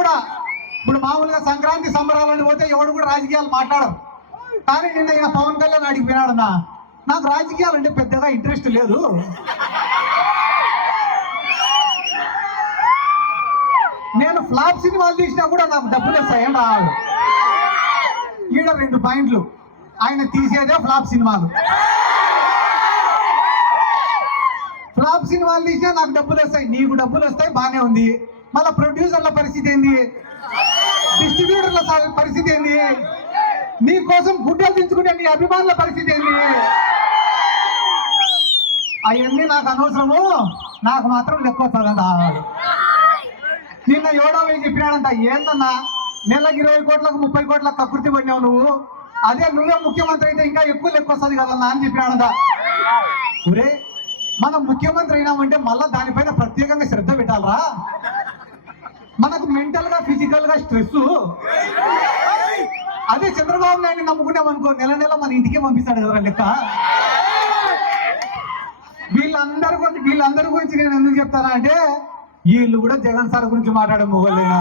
కూడా ఇప్పుడు మామూలుగా సంక్రాంతి సంబరాలని పోతే ఎవడు కూడా రాజకీయాలు మాట్లాడరు. కానీ నిన్న ఈయన పవన్ కళ్యాణ్ అడిగిపోయినాడన్నా, నాకు రాజకీయాలు అంటే పెద్దగా ఇంట్రెస్ట్ లేదు, నేను ఫ్లాప్ సినిమాలు తీసినా కూడా నాకు డబ్బులు వస్తాయండి. ఈడ 2 పాయింట్లు, ఆయన తీసేదే ఫ్లాప్ సినిమాలు. ఫ్లాప్ సినిమాలు తీసినా నాకు డబ్బులు వస్తాయి, నీకు డబ్బులు వస్తాయి, బాగానే ఉంది. మళ్ళీ ప్రొడ్యూసర్ల పరిస్థితి ఏంది, డిస్ట్రిబ్యూటర్ల పరిస్థితి ఏంది, నీ కోసం గుడ్డలు దించుకునే నీ అభిమానుల పరిస్థితి ఏంది? అవన్నీ నాకు అనవసరము, నాకు మాత్రం లెక్క వస్తుంది కదా. నిన్న ఎవడో చెప్పినాడంట, ఏందన్నా నెలకి 20 కోట్లకు 30 కోట్లకు కకృతి పడినావు నువ్వు, అదే నువ్వే ముఖ్యమంత్రి అయితే ఇంకా ఎక్కువ లెక్క వస్తుంది కదన్నా అని చెప్పినాడంట. ఒరే, మనం ముఖ్యమంత్రి అయినామంటే మళ్ళా దానిపైన ప్రత్యేకంగా శ్రద్ధ పెట్టాలరా. మనకు మెంటల్ గా ఫిజికల్ గా స్ట్రెస్. అదే చంద్రబాబు నాయుడిని నమ్ముకున్నాం అనుకో, నెల నెల మన ఇంటికే పంపిస్తాడు కదా లెక్క. వీళ్ళందరి గురించి నేను ఎందుకు చెప్తానా అంటే, వీళ్ళు కూడా జగన్ సార్ గురించి మాట్లాడే మొగోళ్ళైనా.